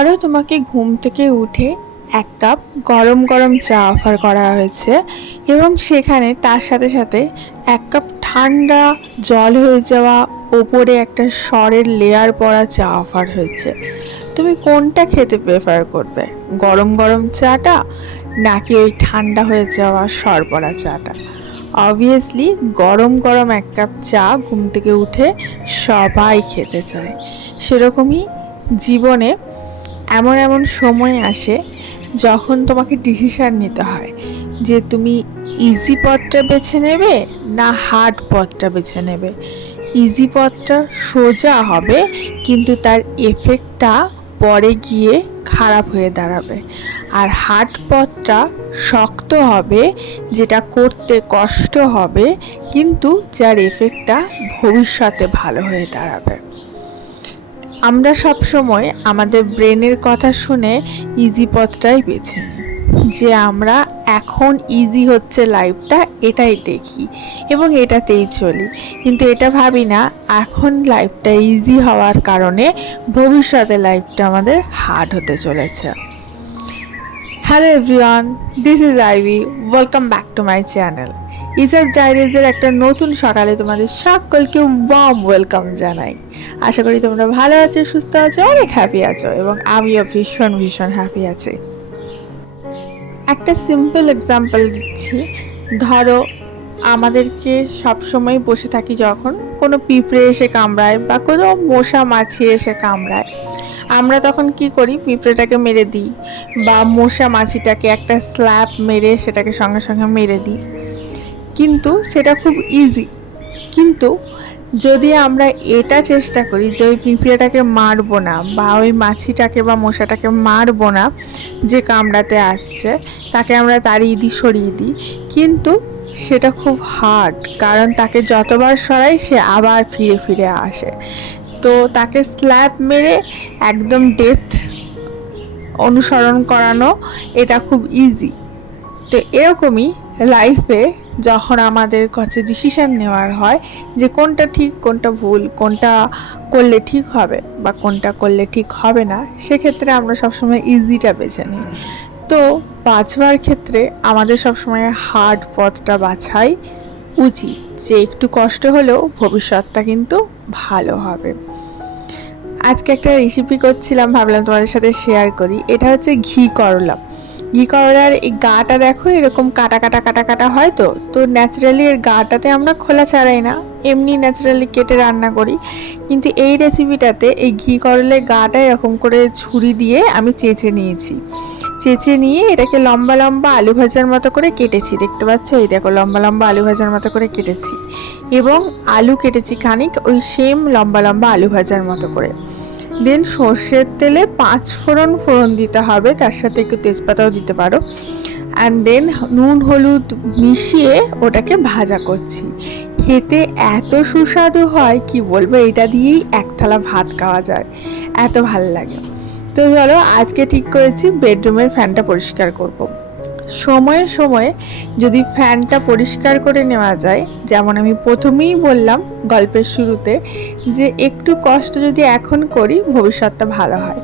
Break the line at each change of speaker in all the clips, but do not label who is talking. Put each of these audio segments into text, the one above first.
ধরো তোমাকে ঘুম থেকে উঠে এক কাপ গরম গরম চা অফার করা হয়েছে এবং সেখানে তার সাথে সাথে এক কাপ ঠান্ডা জল হয়ে যাওয়া ওপরে একটা সরের লেয়ার পরা চা অফার হয়েছে। তুমি কোনটা খেতে প্রেফার করবে? গরম গরম চাটা নাকি ওই ঠান্ডা হয়ে যাওয়া সর পরা চাটা? অবভিয়াসলি গরম গরম এক কাপ চা ঘুম থেকে উঠে সবাই খেতে চায়। সেরকমই জীবনে এমন এমন সময় আসে যখন তোমাকে ডিসিশান নিতে হয় যে তুমি ইজি পথটা বেছে নেবে না হার্ড পথটা বেছে নেবে। ইজি পথটা সোজা হবে, কিন্তু তার এফেক্টটা পরে গিয়ে খারাপ হয়ে দাঁড়াবে। আর হার্ড পথটা শক্ত হবে, যেটা করতে কষ্ট হবে, কিন্তু যার এফেক্টটা ভবিষ্যতে ভালো হয়ে দাঁড়াবে। আমরা সব সময় আমাদের ব্রেনের কথা শুনে ইজি পথটাই বেছে নিই। যে আমরা এখন ইজি হচ্ছে লাইফটা এটাই দেখি এবং এটাতেই চলি। কিন্তু এটা ভাবি না, এখন লাইফটা ইজি হওয়ার কারণে ভবিষ্যতে লাইফটা আমাদের হার্ড হতে চলেছে। Hello everyone this is Ivy welcome back to my channel ইসাস ডায়েরিজের একটা নতুন সকালে তোমাদের সকলকে ওয়ার্ম ওয়েলকাম জানাই। আশা করি তোমরা ভালো আছো, সুস্থ আছো, অনেক হ্যাপি আছো এবং আমিও ভীষণ ভীষণ হ্যাপি আছি। একটা সিম্পল এক্সাম্পল দিচ্ছি। ধরো, আমাদেরকে সবসময় বসে থাকি যখন কোনো পিঁপড়ে এসে কামড়ায় বা কোনো মশা মাছি এসে কামড়ায়। আমরা তখন কি করি, পিঁপড়েটাকে মেরে দিই বা মশা মাছিটাকে একটা স্ল্যাপ মেরে সেটাকে সঙ্গে সঙ্গে মেরে দিই। কিন্তু সেটা খুব ইজি কিন্তু যদি আমরা এটা চেষ্টা করি যে ওই পিঁপড়েটাকে মারবো না বা ওই মাছিটাকে বা মশাটাকে মারবো না যে কামড়াতে আসছে, তাকে আমরা তাড়িয়ে দিই সরিয়ে দিই। কিন্তু সেটা খুব হার্ড কারণ তাকে যতবার সরাই সে আবার ফিরে ফিরে আসে। তো তাকে স্ল্যাব মেরে একদম ডেথ অনুসরণ করানো এটা খুব ইজি তো এরকমই লাইফে যখন আমাদের কাছে ডিসিশান নেওয়ার হয় যে কোনটা ঠিক, কোনটা ভুল, কোনটা করলে ঠিক হবে বা কোনটা করলে ঠিক হবে না, সেক্ষেত্রে আমরা সবসময় ইজিটা বেছে নিই। তো বাঁচবার ক্ষেত্রে আমাদের সবসময় হার্ড পথটা বাছাই উচিত যে একটু কষ্ট হলেও ভবিষ্যৎটা কিন্তু ভালো হবে। আজকে একটা রেসিপি করছিলাম, ভাবলাম তোমাদের সাথে শেয়ার করি। এটা হচ্ছে ঘি করলা। ঘি করলার এই গাটা দেখো, এরকম কাটা কাটা কাটা কাটা হয় তো। তো ন্যাচারালি এর গাটাতে আমরা খোলা ছাড়াই না। এমনি ন্যাচারালি কেটে রান্না করি। কিন্তু এই রেসিপিটাতে এই ঘি করলের গাটা এরকম করে ছুরি দিয়ে আমি চেঁচে নিয়েছি। চেঁচে নিয়ে এটাকে লম্বা লম্বা আলু ভাজার মতো করে কেটেছি। দেখতে পাচ্ছ? এই দেখো, লম্বা লম্বা আলু ভাজার মতো করে কেটেছি। এবং আলু কেটেছি খানিক, ওই সেম লম্বা লম্বা আলু ভাজার মতো করে। দেন সর্ষের তেলে পাঁচ ফোড়ন ফোড়ন দিতে হবে, তার সাথে একটু তেজপাতাও দিতে পারো। অ্যান্ড দেন নুন, হলুদ মিশিয়ে ওটাকে ভাজা করছি। খেতে এত সুস্বাদু হয়, কি বলব, এটা দিয়েই এক থালা ভাত খাওয়া যায়। এত ভালো লাগে। তো চলো, আজকে ঠিক করেছি, বেডরুমের ফ্যানটা পরিষ্কার করব। সময়ে সময়ে যদি ফ্যানটা পরিষ্কার করে নেওয়া যায় যেমন আমি প্রথমেই বললাম গল্পের শুরুতে, যে একটু কষ্ট যদি এখন করি, ভবিষ্যৎটা ভালো হয়।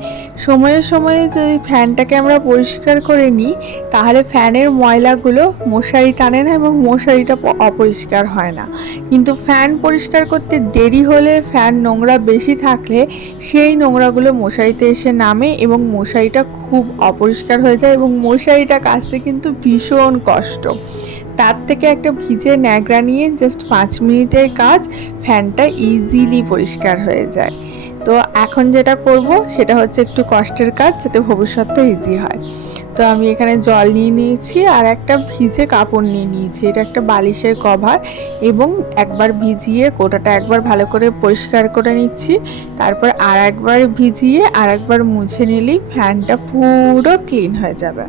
সময়ে সময়ে যদি ফ্যানটাকে আমরা পরিষ্কার করে নিই, তাহলে ফ্যানের ময়লাগুলো মশারি টানে না এবং মশারিটা অপরিষ্কার হয় না। কিন্তু ফ্যান পরিষ্কার করতে দেরি হলে ফ্যান নোংরা বেশি থাকলে, সেই নোংরাগুলো মশারিতে এসে নামে এবং মশারিটা খুব অপরিষ্কার হয়ে যায় এবং মশারিটা কাচতে কিন্তু ভীষণ কষ্ট। তার থেকে একটা ভিজে ন্যাকড়া নিয়ে জাস্ট পাঁচ মিনিটের কাজ ফ্যানটা ইজিলি পরিষ্কার হয়ে যায়। তো এখন যেটা করব সেটা হচ্ছে একটু কষ্টের কাজ যাতে ভবিষ্যতে ইজি হয়। তো আমি এখানে জল নিয়ে নিয়েছি আর একটা ভিজে কাপড় নিয়ে নিয়েছি। এটা একটা বালিশের কভার এবং একবার ভিজিয়ে কোটাটা একবার ভালো করে পরিষ্কার করে নিচ্ছি। তারপর আর একবার ভিজিয়ে আর একবার মুছে নিলেই ফ্যানটা পুরো ক্লিন হয়ে যাবে।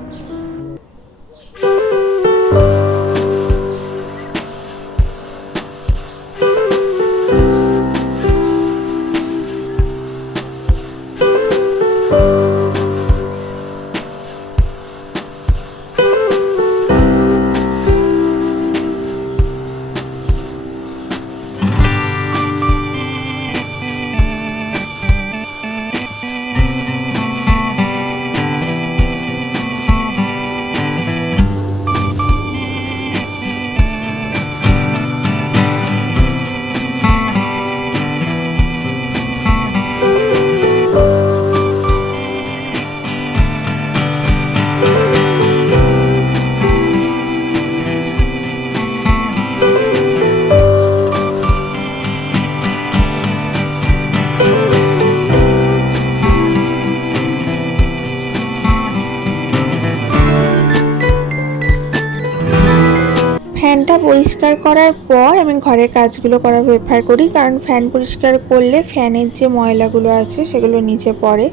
ঘরের কাজগুলো করা প্রেফার করি, কারণ ফ্যান পরিষ্কার করলে ফ্যানের যে ময়লাগুলো আছে সেগুলো নিচে পড়ে।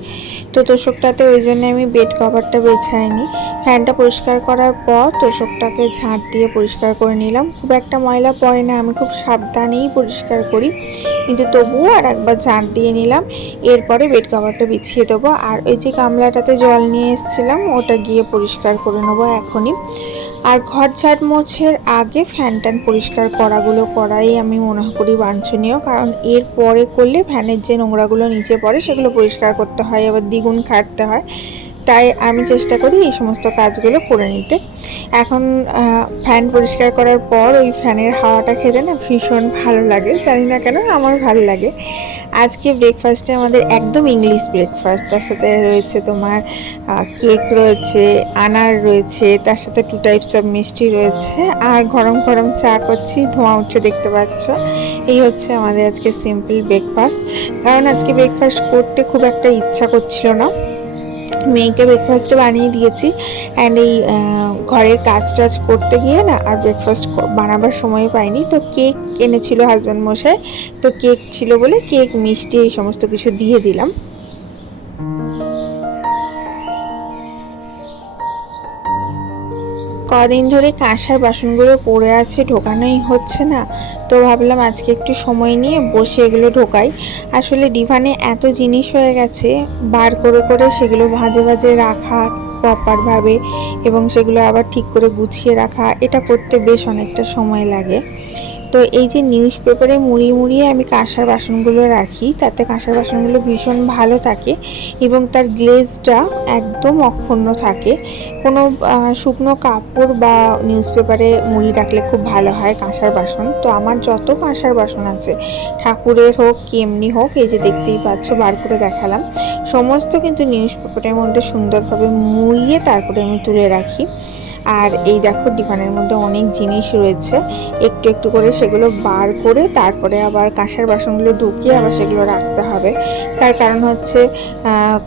তো তোষকটাতে ওই জন্য আমি বেড কভারটা বেছাই বেছাইনি ফ্যানটা পরিষ্কার করার পর তোষকটাকে ঝাঁট দিয়ে পরিষ্কার করে নিলাম। খুব একটা ময়লা পড়ে না, আমি খুব সাবধানেই পরিষ্কার করি। কিন্তু তবুও আর একবার ঝাঁট দিয়ে নিলাম, এরপরে বেড কভারটা বিছিয়ে দেবো। আর ওই যে গামলাটাতে জল নিয়ে এসেছিলাম, ওটা গিয়ে পরিষ্কার করে নেব এখনই। আর ঘর ঝাড় মোছের আগে ফ্যান ট্যান পরিষ্কার করাগুলো করাই আমি মনে করি বাঞ্ছনীয়, কারণ এর পরে করলে ফ্যানের যে নোংরাগুলো নিচে পড়ে সেগুলো পরিষ্কার করতে হয়, আবার দ্বিগুণ খাটতে হয়। তাই আমি চেষ্টা করি এই সমস্ত কাজগুলো করে নিতে। এখন ফ্যান পরিষ্কার করার পর ওই ফ্যানের হাওয়াটা খেতে না ভীষণ ভালো লাগে। জানি না কেন, আমার ভালো লাগে। আজকে ব্রেকফাস্টে আমাদের একদম ইংলিশ ব্রেকফাস্ট তার সাথে রয়েছে তোমার কেক রয়েছে, আনার রয়েছে, তার সাথে টু টাইপস অফ মিষ্টি রয়েছে, আর গরম গরম চা করছি, ধোঁয়া উঠছে দেখতে পাচ্ছ। এই হচ্ছে আমাদের আজকে সিম্পল ব্রেকফাস্ট কারণ আজকে ব্রেকফাস্ট করতে খুব একটা ইচ্ছা করছিল না। মেয়েকে ব্রেকফাস্টে বানিয়ে দিয়েছি অ্যান্ড এই ঘরের কাজ টাজ করতে গিয়ে না আর ব্রেকফাস্ট বানাবার সময় পাইনি। তো কেক এনেছিল হাজব্যান্ড মশাই, তো কেক ছিল বলে কেক মিষ্টি এই সমস্ত কিছু দিয়ে দিলাম। কদিন ধরে কাঁসার বাসনগুলো পড়ে আছে, ঢোকানোই হচ্ছে না। তো ভাবলাম আজকে একটু সময় নিয়ে বসে এগুলো ঢোকাই। আসলে ডিভানে এত জিনিস হয়ে গেছে, বার করে করে সেগুলো ভাজে ভাজে রাখা প্রপারভাবে এবং সেগুলো আবার ঠিক করে গুছিয়ে রাখা, এটা করতে বেশ অনেকটা সময় লাগে। তো এই যে নিউজ পেপারে মুড়িয়ে মুড়িয়ে আমি কাঁসার বাসনগুলো রাখি, তাতে কাঁসার বাসনগুলো ভীষণ ভালো থাকে এবং তার গ্লেজটা একদম অক্ষুণ্ণ থাকে। কোনো শুকনো কাপড় বা নিউজ পেপারে মুড়ি রাখলে খুব ভালো হয় কাঁসার বাসন। তো আমার যত কাঁসার বাসন আছে, ঠাকুরের হোক কি এমনি হোক, এই যে দেখতেই পাচ্ছ, বার করে দেখালাম। সমস্ত কিন্তু নিউজ পেপারের মধ্যে সুন্দরভাবে মুড়িয়ে তারপরে আমি তুলে রাখি। আর এই দেখো ডিফানের মধ্যে অনেক জিনিস রয়েছে। একটু একটু করে সেগুলো বার করে তারপরে আবার কাঁসার বাসনগুলো ঢুকিয়ে আবার সেগুলো রাখতে হবে। তার কারণ হচ্ছে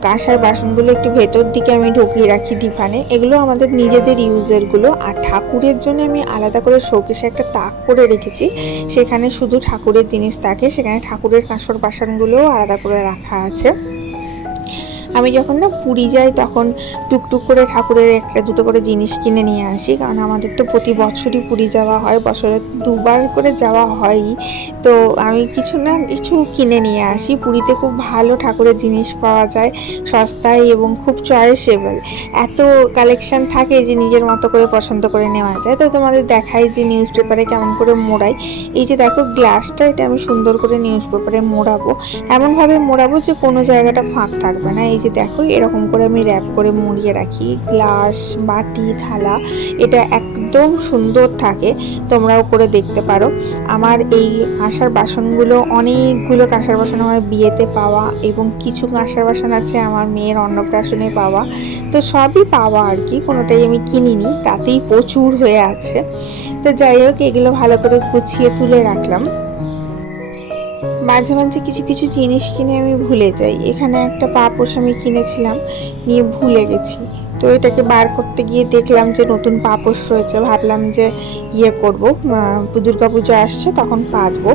কাঁসার বাসনগুলো একটু ভেতর দিকে আমি ঢুকিয়ে রাখি ডিফানে এগুলো আমাদের নিজেদের ইউজেরগুলো আর ঠাকুরের জন্য আমি আলাদা করে শোকেশে একটা তাক করে রেখেছি। সেখানে শুধু ঠাকুরের জিনিস থাকে। সেখানে ঠাকুরের কাঁসর বাসনগুলোও আলাদা করে রাখা আছে। আমি যখন না পুরী যাই তখন টুকটুক করে ঠাকুরের একটা দুটো করে জিনিস কিনে নিয়ে আসি, কারণ আমাদের তো প্রতি বছরই পুরী যাওয়া হয়, বছরে দুবার করে যাওয়া হয়ই তো আমি কিছু না কিছু কিনে নিয়ে আসি, পুরীতে খুব ভালো ঠাকুরের জিনিস পাওয়া যায়, সস্তায় এবং খুব চয়েসেবল। এত কালেকশন থাকে যে নিজের মতো করে পছন্দ করে নেওয়া যায়। তো তোমাদের দেখাই যে নিউজ পেপারে কেমন করে মোড়াই। এই যে দেখো গ্লাসটা এটা আমি সুন্দর করে নিউজ পেপারে মোড়াবো। এমনভাবে মোড়াবো যে কোনো জায়গাটা ফাঁক থাকবে না। এই যে দেখো এরকম করে আমি র্যাপ করে মুড়িয়ে রাখি। গ্লাস, বাটি, থালা, এটা একদম সুন্দর থাকে, তোমরাও করে দেখতে পারো। আমার এই কাঁসার বাসনগুলো, অনেকগুলো কাঁসার বাসন আমার বিয়েতে পাওয়া এবং কিছু কাঁসার বাসন আছে আমার মেয়ের অন্নপ্রাশনে পাওয়া। তো সবই পাওয়া আর কি, কোনোটাই আমি কিনিনি, তাতেই প্রচুর হয়ে আছে। তো যাই হোক, এগুলো ভালো করে গুছিয়ে তুলে রাখলাম। মাঝে মাঝে কিছু কিছু জিনিস কিনে আমি ভুলে যাই। এখানে একটা পাপোশ আমি কিনেছিলাম, নিয়ে ভুলে গেছি। তো এটাকে বার করতে গিয়ে দেখলাম যে নতুন পাপোশ রয়েছে। ভাবলাম যে ইয়ে করব। দুর্গা পুজো আসছে, তখন পাতবো।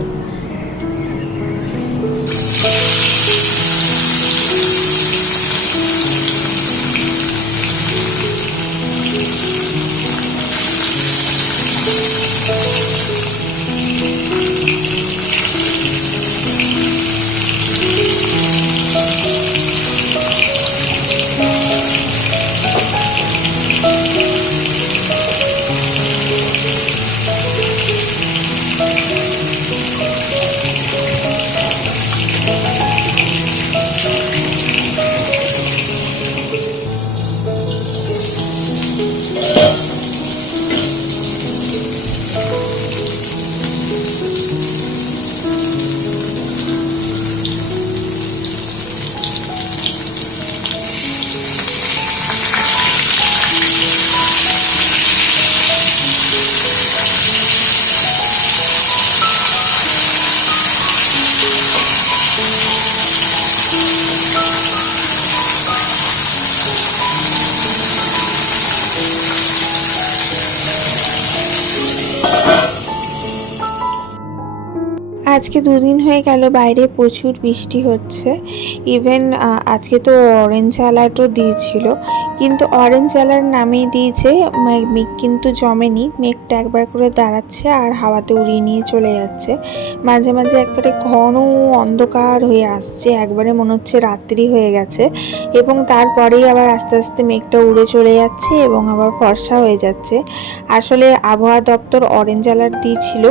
আজকে দুদিন হয়ে গেল বাইরে প্রচুর বৃষ্টি হচ্ছে। ইভেন আজকে তো অরেঞ্জ অ্যালার্টও দিয়েছিল। কিন্তু অরেঞ্জ অ্যালার্ট নামিয়ে দিয়েছে মেঘ কিন্তু জমেনি। মেঘটা একবার করে দাঁড়াচ্ছে আর হাওয়াতে উড়িয়ে নিয়ে চলে যাচ্ছে। মাঝে মাঝে একবারে ঘন অন্ধকার হয়ে আসছে, একবারে মনে হচ্ছে রাত্রি হয়ে গেছে এবং তারপরেই আবার আস্তে আস্তে মেঘটা উড়ে চলে যাচ্ছে এবং আবার ফর্সা হয়ে যাচ্ছে। আসলে আবহাওয়া দপ্তর অরেঞ্জ অ্যালার্ট দিয়েছিল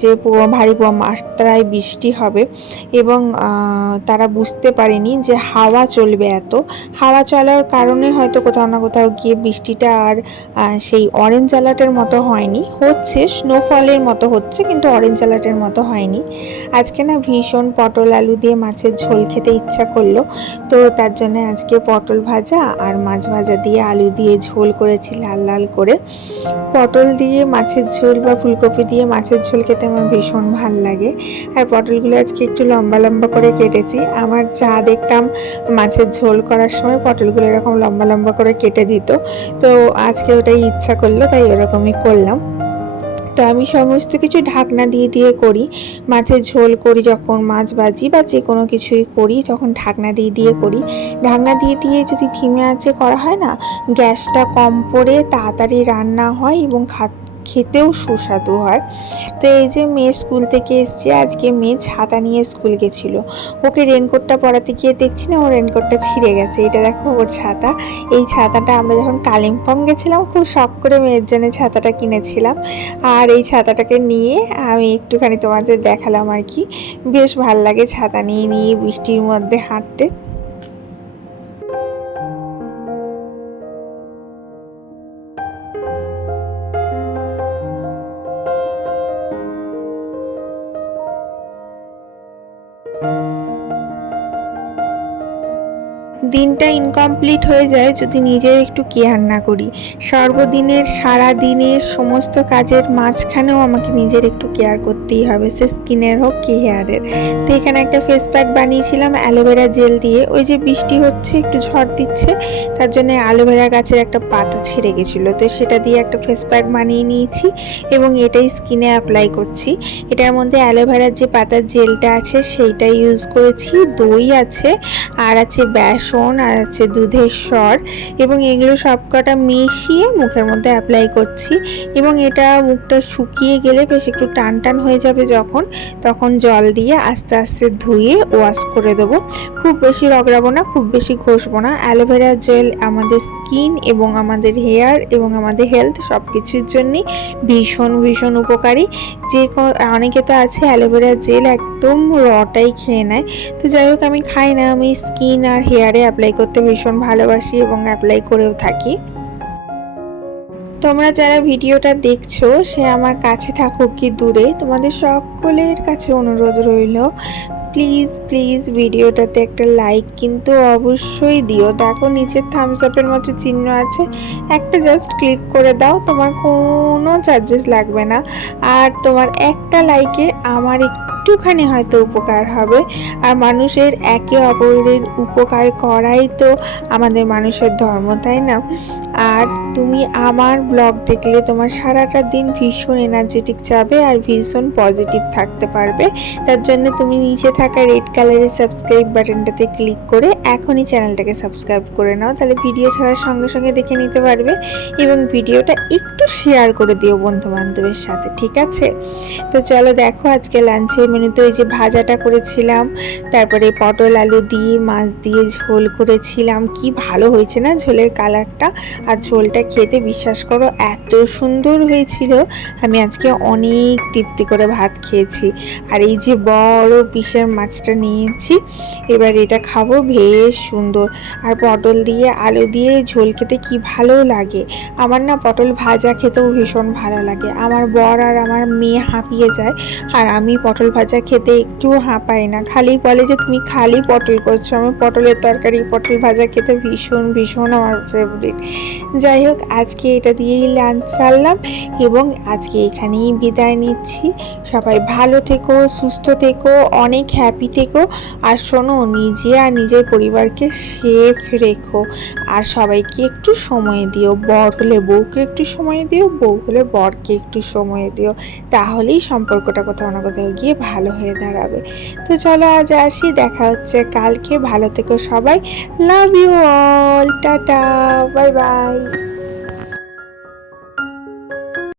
যে ভারী মাত্রায় বৃষ্টি হবে এবং তারা বুঝতে পারেনি যে হাওয়া চলবে এত। হাওয়া চলার কারণে হয়তো কোথাও না কোথাও গিয়ে বৃষ্টিটা আর সেই অরেঞ্জ অ্যালার্টের মতো হয়নি। হচ্ছে স্নোফলের মতো হচ্ছে, কিন্তু অরেঞ্জ অ্যালার্টের মতো হয়নি। আজকে না ভীষণ পটল আলু দিয়ে মাছের ঝোল খেতে ইচ্ছা করল। তো তার জন্য আজকে পটল ভাজা আর মাছ ভাজা দিয়ে আলু দিয়ে ঝোল করেছি লাল লাল করে। পটল দিয়ে মাছের ঝোল বা ফুলকপি দিয়ে মাছের ঝোল খেতে আমার ভীষণ ভালো লাগে। আর পটলগুলো আজকে একটু লম্বা লম্বা করে কেটেছি। আমার যা দেখতাম মাছের ঝোল করার সময় পটলগুলো এরকম লম্বা লম্বা করে কেটে দিত। তো আজকে ওটাই ইচ্ছা করল, তাই ওরকমই করলাম। তো আমি সমস্ত কিছু ঢাকনা দিয়ে দিয়ে করি। মাছের ঝোল করি যখন মাছ ভাজি বা যে কোনো কিছুই করি তখন ঢাকনা দিয়ে দিয়ে করি। ঢাকনা দিয়ে দিয়ে যদি ধিমে আছে করা হয় না, গ্যাসটা কম পড়ে তাড়াতাড়ি রান্না হয় এবং খা- খেতেও সুস্বাদু হয়। তো এই যে মেয়ে স্কুল থেকে এসছে, আজকে মেয়ে ছাতা নিয়ে স্কুল গেছিল। ওকে রেনকোটটা পরাতে গিয়ে দেখছি না, ও রেনকোটটা ছিঁড়ে গেছে। এটা দেখো ওর ছাতা। এই ছাতাটা আমরা যখন কালিম্পং গেছিলাম, খুব শখ করে মেয়ের জন্য ছাতাটা কিনেছিলাম। আর এই ছাতাটাকে নিয়ে আমি একটুখানি তোমাদের দেখালাম আর কি। বেশ ভালো লাগে ছাতা নিয়ে নিয়ে বৃষ্টির মধ্যে হাঁটতে। Thank you. দিনটা ইনকমপ্লিট হয়ে যায় যদি নিজের একটু কেয়ার না করি। সর্বদিনের সারা দিনের সমস্ত কাজের মাঝখানেও আমাকে নিজের একটু কেয়ার করতেই হবে, সে স্কিনের হোক কি হেয়ারের তো এখানে একটা ফেস প্যাক বানিয়েছিলাম অ্যালোভেরা জেল দিয়ে। ওই যে বৃষ্টি হচ্ছে, একটু ঝড় দিচ্ছে, তার জন্য অ্যালোভেরা গাছের একটা পাতা ছিঁড়ে গেছিল। তো সেটা দিয়ে একটা ফেস প্যাক বানিয়ে নিয়েছি এবং এটাই স্কিনে অ্যাপ্লাই করছি। এটার মধ্যে অ্যালোভেরার যে পাতার জেলটা আছে, সেইটা ইউজ করেছি। দই আছে, আর আছে বেসন আর আছে দুধের স্বর এবং এগুলো সবকটা মিশিয়ে মুখের মধ্যে অ্যাপ্লাই করছি এবং এটা মুখটা শুকিয়ে গেলে বেশ একটু টান টান হয়ে যাবে যখন, তখন জল দিয়ে আস্তে আস্তে ধুয়ে ওয়াশ করে দেবো। খুব বেশি রগড়াবো না, খুব বেশি ঘষবো না। অ্যালোভেরা জেল আমাদের স্কিন এবং আমাদের হেয়ার এবং আমাদের হেলথ সব কিছুর জন্যই ভীষণ ভীষণ উপকারী। যে অনেকে তো আছে অ্যালোভেরা জেল একদম রটাই খেয়ে নেয়। তো যাই হোক, আমি খাই না, আমি স্কিন আর হেয়ারে অ্যাপ্লাই করতে ভীষণ ভালোবাসি এবং অ্যাপ্লাই করেও থাকি। তোমরা যারা ভিডিওটা দেখছ, সে আমার কাছে থাকুক কি দূরে, তোমাদের সকলের কাছে অনুরোধ রইল প্লিজ প্লিজ ভিডিওটাতে একটা লাইক কিন্তু অবশ্যই দিও। দেখো, নিচের থামস আপের মতো চিহ্ন আছে, একটা জাস্ট ক্লিক করে দাও, তোমার কোনো চার্জেস লাগবে না। আর তোমার একটা লাইকে আমার একটুখানি হয়তো উপকার হবে। আর মানুষের একে অপরের উপকার করাই তো আমাদের মানুষের ধর্ম, তাই না? আর তুমি আমার ব্লগ দেখলে তোমার সারাটা দিন ভীষণ এনার্জেটিক যাবে আর ভীষণ পজিটিভ থাকতে পারবে। তার জন্য তুমি নিচে থাকা রেড কালারের সাবস্ক্রাইব বাটনটাতে ক্লিক করে এখনই চ্যানেলটাকে সাবস্ক্রাইব করে নাও। তাহলে ভিডিও ছাড়ার সঙ্গে সঙ্গে দেখে নিতে পারবে এবং ভিডিওটা একটু শেয়ার করে দিও বন্ধু বান্ধবের সাথে, ঠিক আছে? তো চলো দেখো আজকে লাঞ্চের মেনুতে ওই যে ভাজাটা করেছিলাম, তারপরে পটল, আলু দিয়ে, মাছ দিয়ে ঝোল করেছিলাম। কি ভালো হয়েছে না ঝোলের কালারটা? আর ঝোলটা খেতে বিশ্বাস করো, এত সুন্দর হয়েছিল। আমি আজকে অনেক তৃপ্তি করে ভাত খেয়েছি। আর এই যে বড় পিসের মাছটা নিয়েছি, এবার এটা খাব বেশ সুন্দর। আর পটল দিয়ে, আলু দিয়ে ঝোল খেতে কি ভালো লাগে? আমার না পটল ভাজা খেতেও ভীষণ ভালো লাগে। আমার বর আর আমার মেয়ে হাঁপিয়ে যায়, আর আমি পটল ভাজা খেতে একটু হাঁপাই না। খালি বলে যে, তুমি খালি পটল করছ। আমি পটলের তরকারি, পটল ভাজা খেতে ভীষণ ভীষণ আমার ফেভারিট যাই হোক, আজকে এটা দিয়েই লাঞ্চ সারলাম এবং আজকে এখানেই বিদায় নিচ্ছি। সবাই ভালো থেকো, সুস্থ থেকো, অনেক হ্যাপি থেকো। আর শোনো, নিজে আর নিজের পরিবারকে সেফ রেখো। আর সবাইকে একটু সময় দিও, বর হলে বউকে একটু সময় দিও, বউ হলে বরকে একটু সময় দিও। তাহলেই সম্পর্কটা কোথাও না কোথাও গিয়ে ভালো ভালো হয়ে দাঁড়াবে। তো চলো আজ আসি, দেখা হচ্ছে কালকে। ভালো থেকো সবাই। Love you all tata. Bye bye